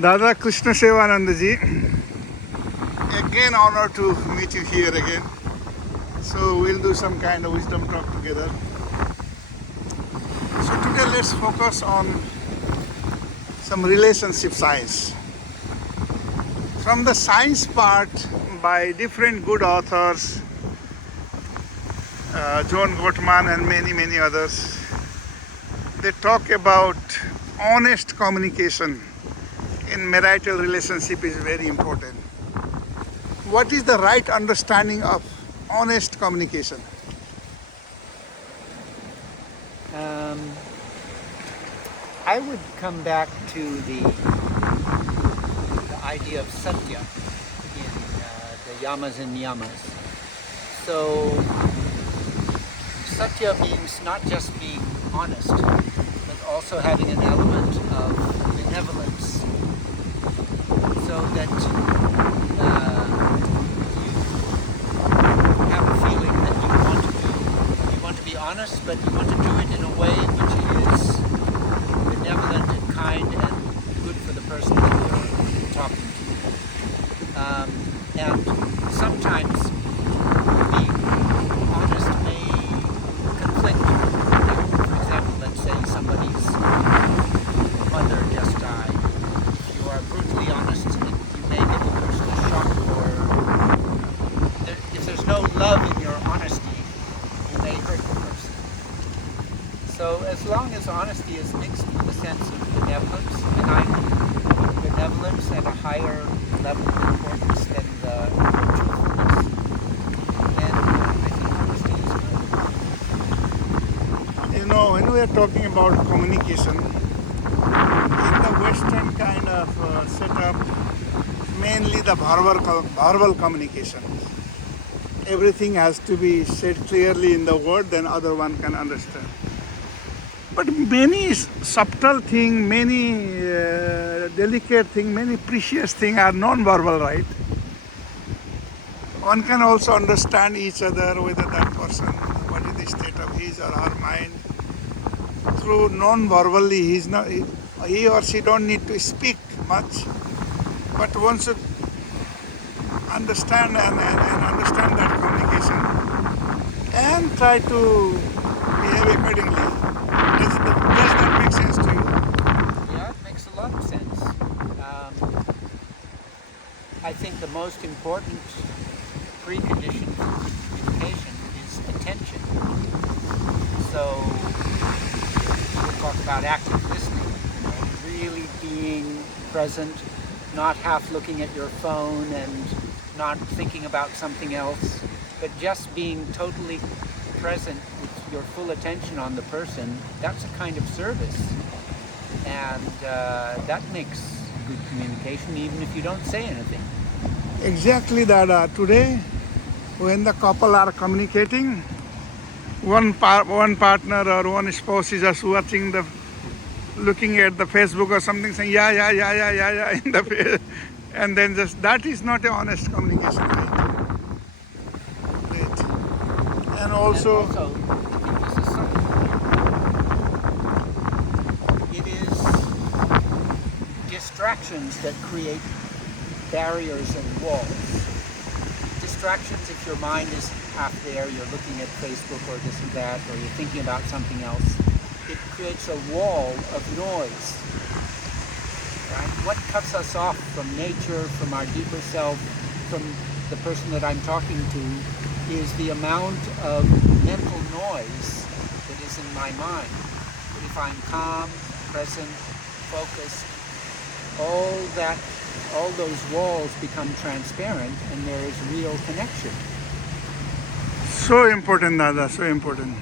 Dada Krsnasevanand ji, again honor to meet you here again. So we'll do some kind of wisdom talk together. So today let's focus on some relationship science. From the science part by different good authors, John Gottman and many others, they talk about honest communication in marital relationship is very important. What is the right understanding of honest communication? I would come back to the idea of satya in the yamas and niyamas. So satya means not just being honest, but also having an element of benevolence, so that you have a feeling that you want to be honest, but you want to do it in a way which is benevolent and kind and good for the person that you're talking to. And sometimes being honest may conflict. For example, let's say somebody's mother just died. If you are brutally honest, you may give the person a shock, or if there's no love in your honesty, you may hurt the person. So as long as honesty is mixed with a sense of benevolence, and I put benevolence at a higher level of importance than the truthfulness, then I think honesty is good. You know, when we are talking about communication, in the Western kind of setup, mainly the verbal communication. Everything has to be said clearly in the word, then other one can understand. But many subtle things, many delicate things, many precious things are non-verbal, right? One can also understand each other, whether that person, what is the state of his or her mind. Through non-verbally, he or she don't need to speak much, but one should understand and understand that communication and try to behave accordingly. Does that make sense to you? Yeah, it makes a lot of sense. I think the most important precondition for communication is attention. So we'll talk about active listening, really being present, not half looking at your phone and not thinking about something else, but just being totally present with your full attention on the person. That's a kind of service, and that makes good communication even if you don't say anything. Exactly that. Today, when the couple are communicating, one partner or one spouse is just looking at the Facebook or something, saying yeah in the face, and then just that is not a honest communication, right? And also, I think this is something. It is distractions that create barriers and walls. Distractions, if your mind is half there, you're looking at Facebook or this or that, or you're thinking about something else, it creates a wall of noise. Right? What cuts us off from nature, from our deeper self, from the person that I'm talking to, is the amount of mental noise that is in my mind. But if I'm calm, present, focused, all those walls become transparent, and there is real connection. so important, Dada, so important.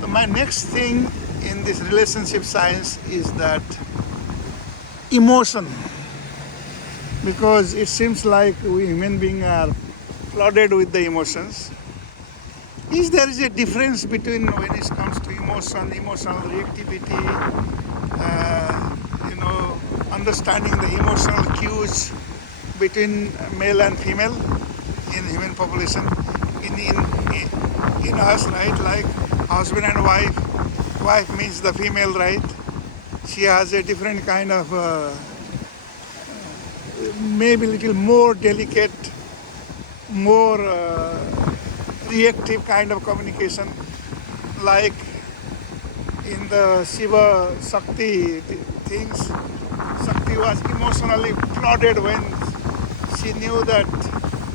So my next thing in this relationship science is that emotion, because it seems like we human beings are flooded with the emotions. There is a difference between when it comes to emotion, emotional reactivity, understanding the emotional cues between male and female in human population, in us, right? Like husband and wife means the female, right? She has a different kind of maybe little more delicate, more reactive kind of communication, like in the Shiva Shakti things. Shakti was emotionally flooded when she knew that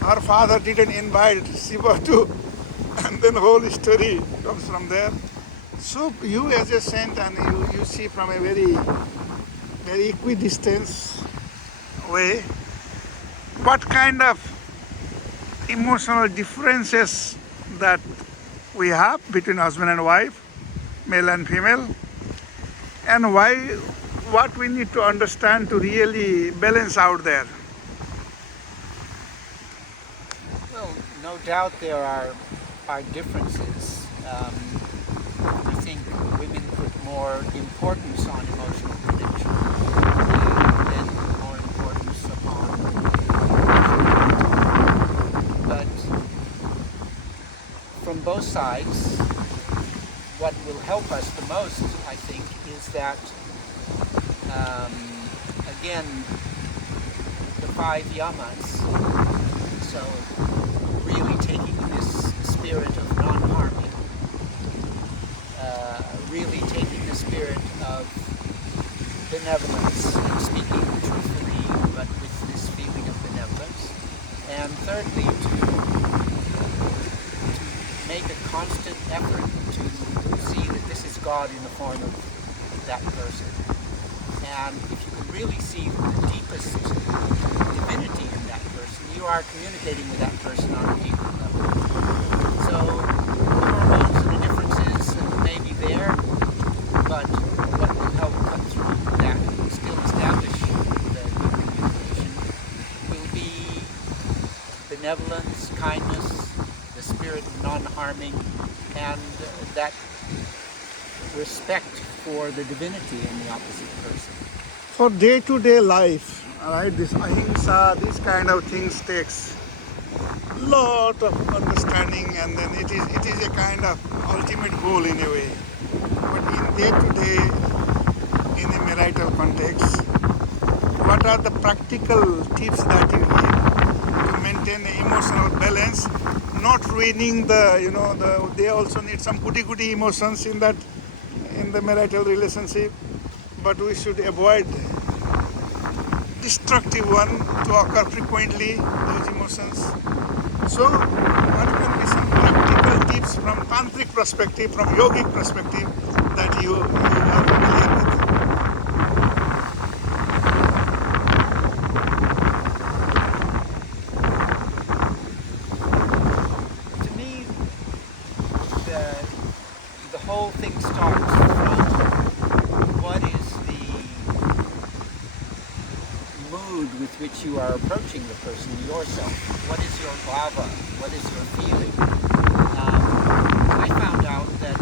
her father didn't invite Shiva to, and then whole story comes from there. So you as a saint, and you see from a very equidistance way what kind of emotional differences that we have between husband and wife, male and female, and what we need to understand to really balance out there. Well, no doubt there are differences. I think women put more importance on emotional connection and more importance upon. But from both sides, what will help us the most, I think, is that, again, the 5 yamas, so really taking this spirit of non-harming, really taking the spirit of benevolence and speaking truthfully but with this feeling of benevolence, and thirdly to make a constant effort to see that this is God in the form of that person. And if you can really see the deepest divinity in that person, you are communicating with that person on a deeper level. So the hormones and the differences may be there, but what will help cut through that and still establish the good communication will be benevolence, kindness, the spirit of non-harming, and that respect for the divinity in the opposite person. For day-to-day life, right, this ahimsa, these kind of things takes lot of understanding, and then it is a kind of ultimate goal in a way. But in day-to-day, in a marital context, what are the practical tips that you give to maintain an emotional balance, not ruining they also need some goody emotions in the marital relationship, but we should avoid destructive one to occur frequently, those emotions. So what can be some practical tips from Tantric perspective, from yogic perspective, that you are familiar with? To me, the whole thing starts from what is the mood with which you are approaching the person yourself. What is your bhava? What is your feeling? I found out that,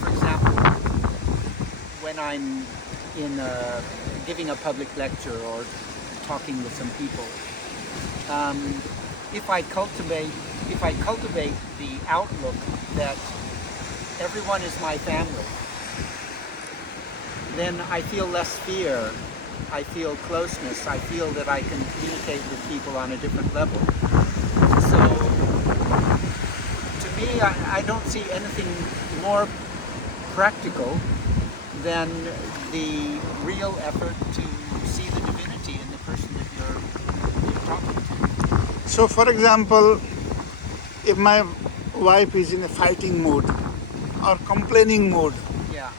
for example, when I'm giving a public lecture or talking with some people, if I cultivate the outlook that everyone is my family, then I feel less fear, I feel closeness, I feel that I can communicate with people on a different level. So, to me, I don't see anything more practical than the real effort to see the divinity in the person that you're talking to. So for example, if my wife is in a fighting mood or complaining mood, Yeah.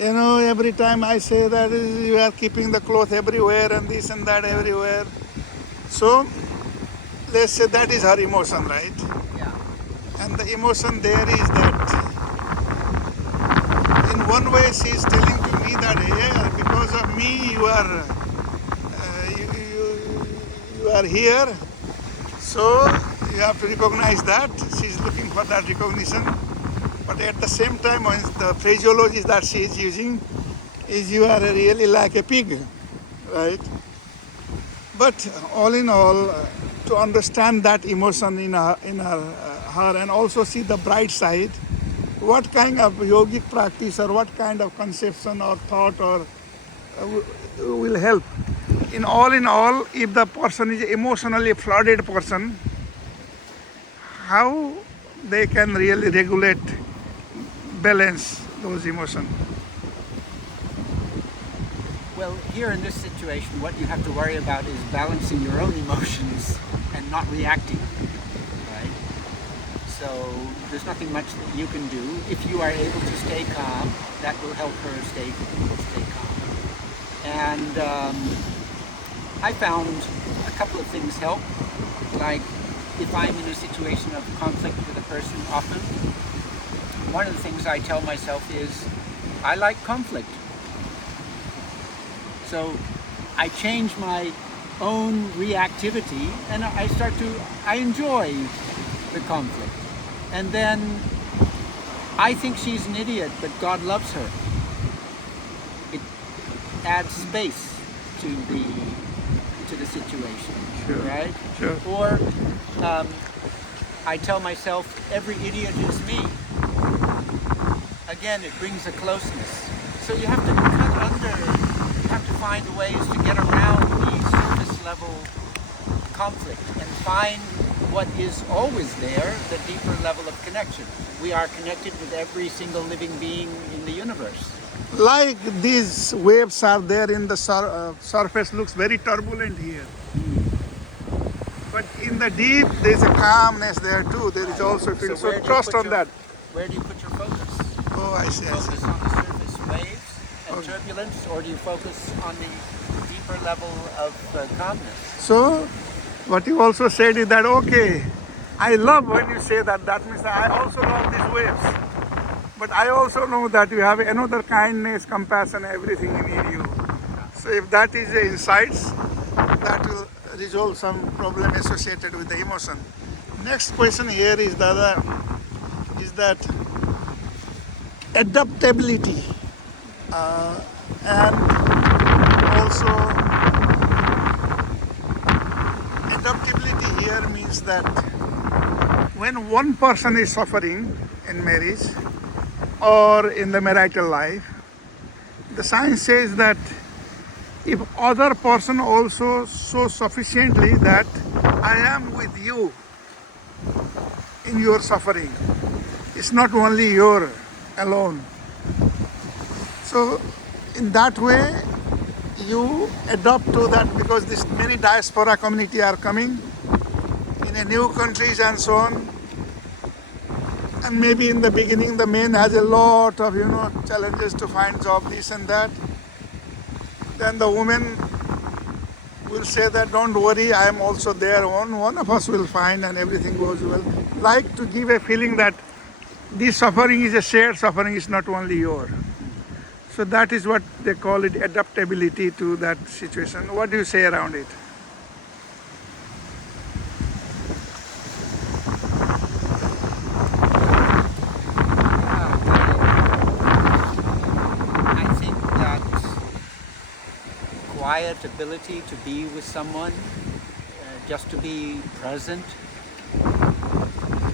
every time I say that you are keeping the cloth everywhere and this and that everywhere. So let's say that is her emotion, right? Yeah. And the emotion there is that in one way she is telling to me that, hey, because of me you are here. So you have to recognize that. She's looking for that recognition. But at the same time, the phraseology that she is using is you are really like a pig, right? But all in all, to understand that emotion in her and also see the bright side, what kind of yogic practice or what kind of conception or thought or will help in all, if the person is emotionally flooded person, how they can really regulate, balance those emotions? Well, here in this situation, what you have to worry about is balancing your own emotions and not reacting, right? So there's nothing much that you can do. If you are able to stay calm, that will help her stay calm. And I found a couple of things help. Like if I'm in a situation of conflict with a person often, one of the things I tell myself is, I like conflict. So I change my own reactivity and I enjoy the conflict. And then I think she's an idiot, but God loves her. It adds space to the situation, Sure. right? Sure. Or I tell myself, every idiot is me. Again, it brings a closeness. So you have to cut under, you have to find ways to get around the surface level conflict and find what is always there, the deeper level of connection. We are connected with every single living being in the universe. Like these waves are there in the surface, looks very turbulent here. But in the deep, there's a calmness there too. There is also feel so where do you trust put on your- that. Where do you put your focus? Oh, I see, I see. Focus on the surface waves and turbulence, or do you focus on the deeper level of calmness? So, what you also said is that, okay, I love when you say that. That means that I also love these waves. But I also know that you have another kindness, compassion, everything in you. So if that is the insights, that will resolve some problem associated with the emotion. Next question here is that adaptability and also adaptability here means that when one person is suffering in marriage or in the marital life, the science says that if other person also shows sufficiently that I am with you in your suffering, it's not only your alone. So in that way you adapt to that, because this many diaspora community are coming in a new countries and so on. And maybe in the beginning the man has a lot of challenges to find job, this and that. Then the woman will say that don't worry, I am also there, one of us will find and everything goes well. Like to give a feeling that this suffering is a shared suffering, is not only yours. So that is what they call it, adaptability to that situation. What do you say around it? I think that quiet ability to be with someone, just to be present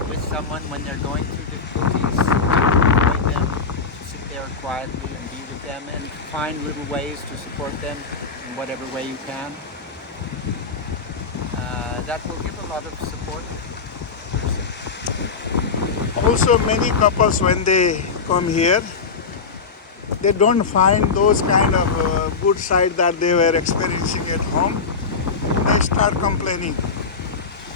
with someone when they're going through difficulties, avoid them, to sit there quietly and be with them and find little ways to support them in whatever way you can. That will give a lot of support. Also many couples, when they come here, they don't find those kind of good side that they were experiencing at home. They start complaining.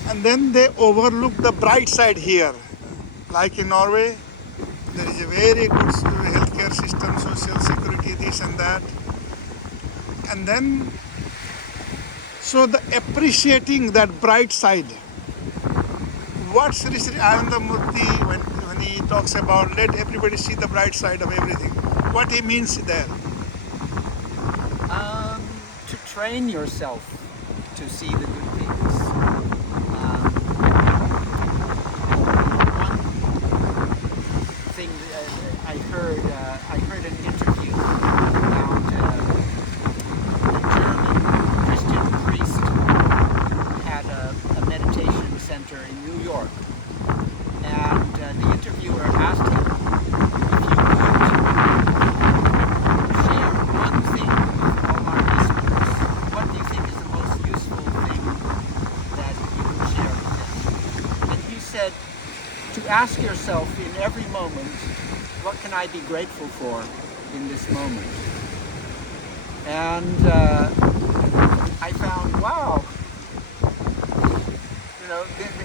And then they overlook the bright side here. Like in Norway, there is a very good healthcare system, social security, this and that. And then, so the appreciating that bright side. What Sri Sri Anandamurti, when he talks about let everybody see the bright side of everything, what he means there? To train yourself to see the good things. One thing I heard an interview about a German Christian priest had a meditation center in New York, and the interviewer asked him if you could share one thing with all our listeners. What do you think ask yourself in every moment, what can I be grateful for in this moment? And I found, wow,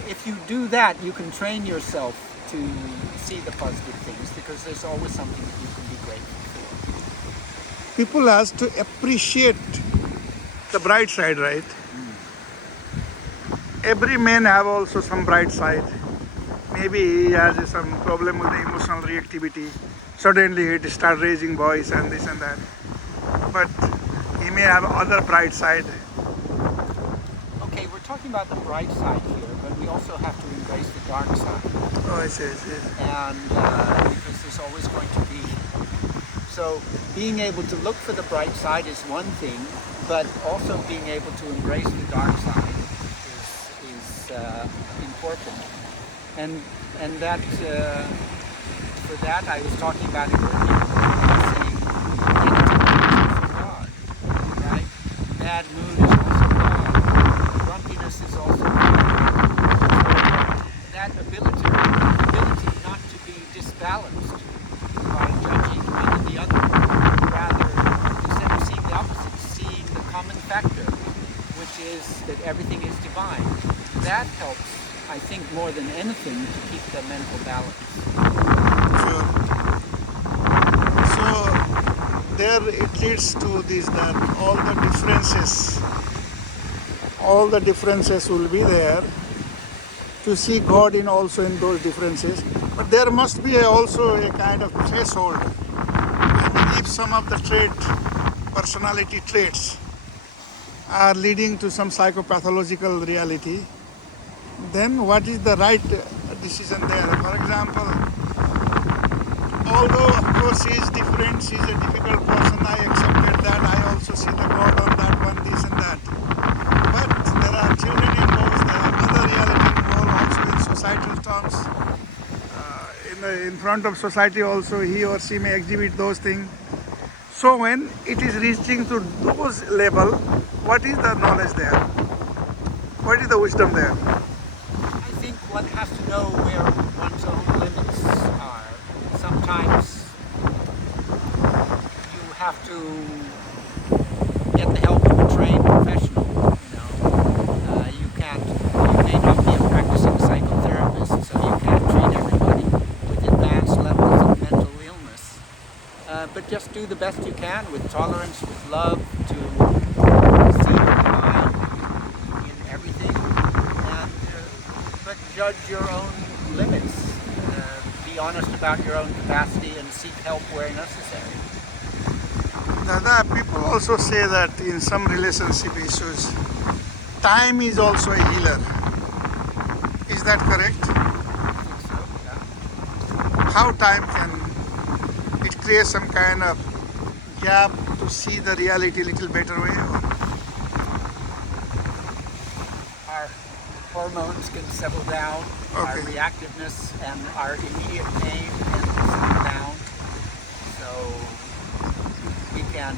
if you do that, you can train yourself to see the positive things, because there's always something that you can be grateful for. People has to appreciate the bright side, right? Every man have also some bright side. Maybe he has some problem with the emotional reactivity. Suddenly he start raising voice and this and that. But he may have other bright side. Okay, we're talking about the bright side here, but we also have to embrace the dark side. Oh, I see. And because there's always going to be. So being able to look for the bright side is one thing, but also being able to embrace the dark side is important. And that for that I was talking about it earlier, saying negativity is also God, right? Bad mood is also God. Grumpiness is also God. So that ability not to be disbalanced by judging one or the other, rather instead of seeing the opposite, seeing the common factor, which is that everything is divine. That helps, I think, more than anything, to keep the mental balance. Sure. So there it leads to this, that all the differences will be there, to see God in also in those differences. But there must be also a kind of threshold. I mean, if some of the personality traits are leading to some psychopathological reality, then what is the right decision there? For example, although of course he is different, he is a difficult person, I accepted that, I also see the God on that one, this and that. But there are children involved, there are other reality involved also in societal terms. In front of society also he or she may exhibit those things. So when it is reaching to those level, what is the knowledge there? What is the wisdom there? I think one has to know where one's own limits are. Sometimes you have to get the help of a trained professional. You may not be a practicing psychotherapist, so you can't treat everybody with advanced levels of mental illness. But just do the best you can with tolerance, with love, to see the divine in everything, and but judge your own limits. Be honest about your own capacity and seek help where necessary. Dada, people also say that in some relationship issues, time is also a healer. Is that correct? I think so, yeah. How time can it create some kind of gap to see the reality a little better way? Our hormones can settle down, our Okay. reactiveness and our immediate pain can settle down. So we can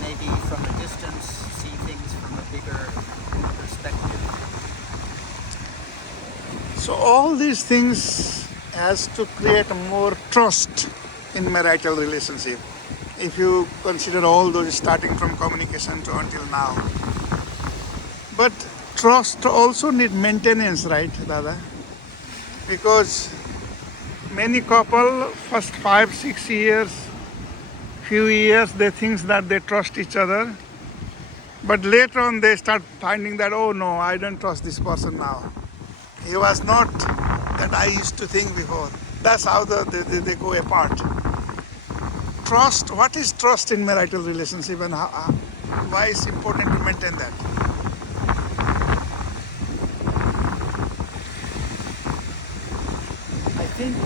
maybe from a distance see things from a bigger perspective. So all these things has to create more trust in marital relationship. If you consider all those starting from communication to until now. But trust also need maintenance, right, Dada? Because many couple first 5-6 years, few years they think that they trust each other, but later on they start finding that, oh no, I don't trust this person now. He was not that I used to think before. That's how they go apart. Trust, what is trust in marital relationship, and why is it important to maintain that? I think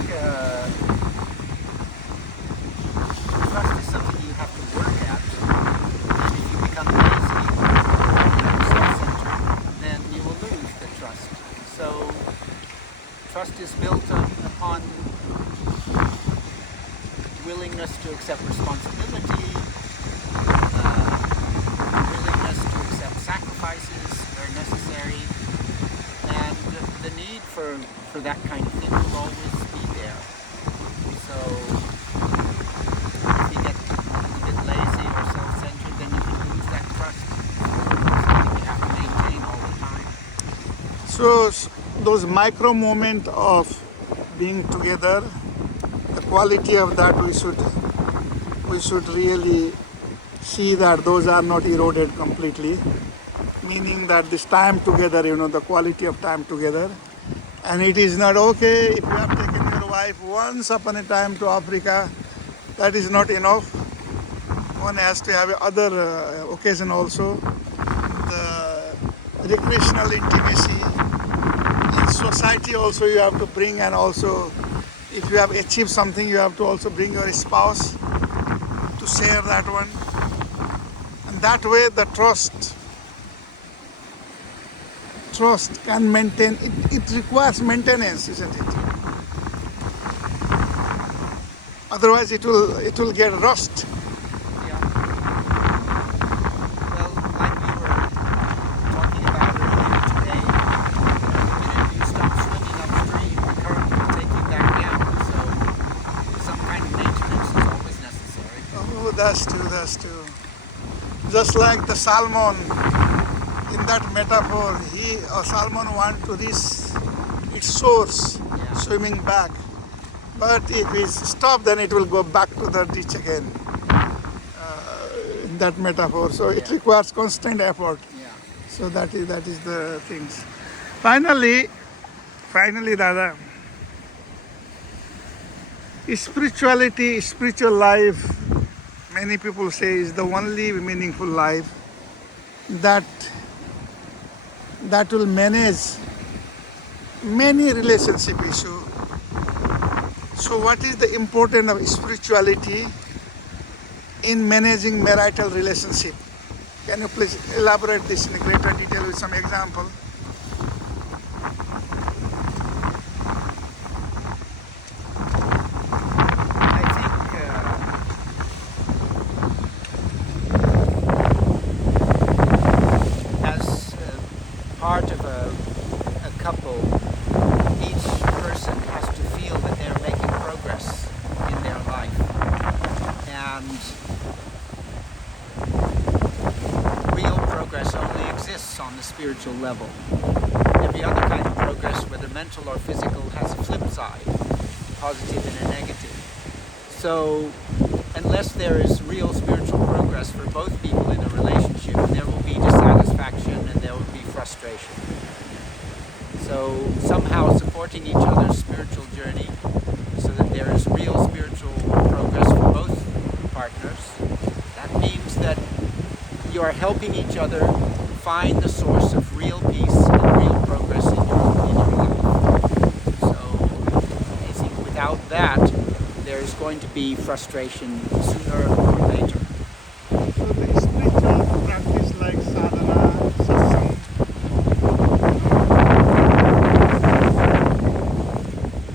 trust is something you have to work at. And if you become lazy and self-centered, then you will lose the trust. So trust is built upon willingness to accept responsibility, willingness to accept sacrifices where necessary, and the need for that kind of thing will always be there. So if you get a bit lazy or self-centered, then you can lose that trust. Something you have to maintain all the time. So those micro moments of being together, the quality of that we should really see that those are not eroded completely. Meaning that this time together, the quality of time together. And it is not okay if you have taken your wife once upon a time to Africa, that is not enough. One has to have other occasion also. The recreational intimacy in society also you have to bring, and also if you have achieved something you have to also bring your spouse to share that one. And that way the trust can maintain, it requires maintenance, isn't it? Otherwise it will get rust. Yeah. Well, like we were talking about earlier today, the minute you stop swimming upstream, the current will take you back down. So some kind of maintenance is always necessary. Oh, that's true. Just like the salmon, in that metaphor, salmon want to reach its source, swimming back. But if we stop, then it will go back to the ditch again. In that metaphor, so it requires constant effort. Yeah. So that is the things. Finally, Dada, spirituality, spiritual life, many people say is the only meaningful life that will manage many relationship issues. So what is the importance of spirituality in managing marital relationship? Can you please elaborate this in greater detail with some example? I think as part of a couple, each person has to feel that they're making progress in their life. And real progress only exists on the spiritual level. Every other kind of progress, whether mental or physical, has a flip side, a positive and a negative. So unless there is real spiritual progress for both people in a relationship, there will be dissatisfaction and there will be frustration. So somehow supporting each other's spiritual journey so that there is real spiritual progress for both partners, that means that you are helping each other find the source of real peace and real progress in your life. So I think without that, there's going to be frustration sooner or later. So the spiritual practice like sadhana, satsang,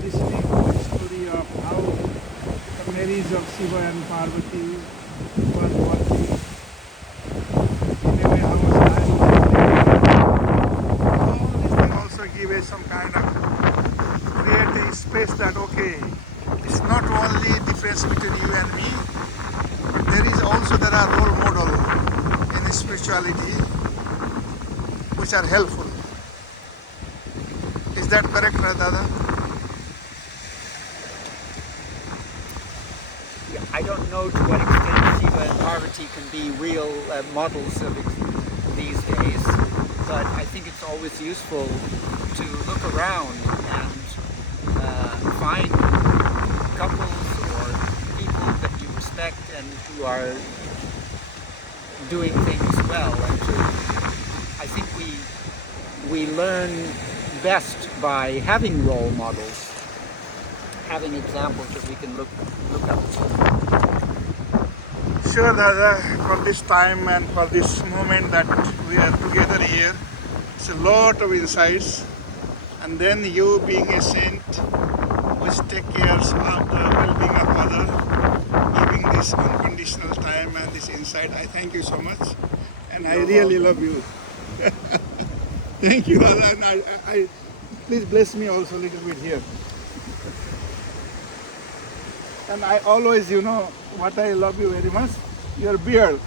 listening to the story of how the marriage of Shiva and Parvati was working, in a way how was all these things also give us some kind of create a space that okay, it's not only difference between you and me, but there are role models in spirituality which are helpful. Is that correct, Dada? Yeah, I don't know to what extent Shiva and Parvati can be real models of these days, but I think it's always useful to look around and find couples or people that you respect and who are doing things well. And I think we learn best by having role models, having examples that we can look up to. Sure, Dada, for this time and for this moment that we are together here, it's a lot of insights. And then you being a saint, which take care of the well-being of other, giving this unconditional time and this insight, I thank you so much. And I really love you. Thank you, Dada. And I please bless me also a little bit here. And I always, you know, what I love you very much, your beard.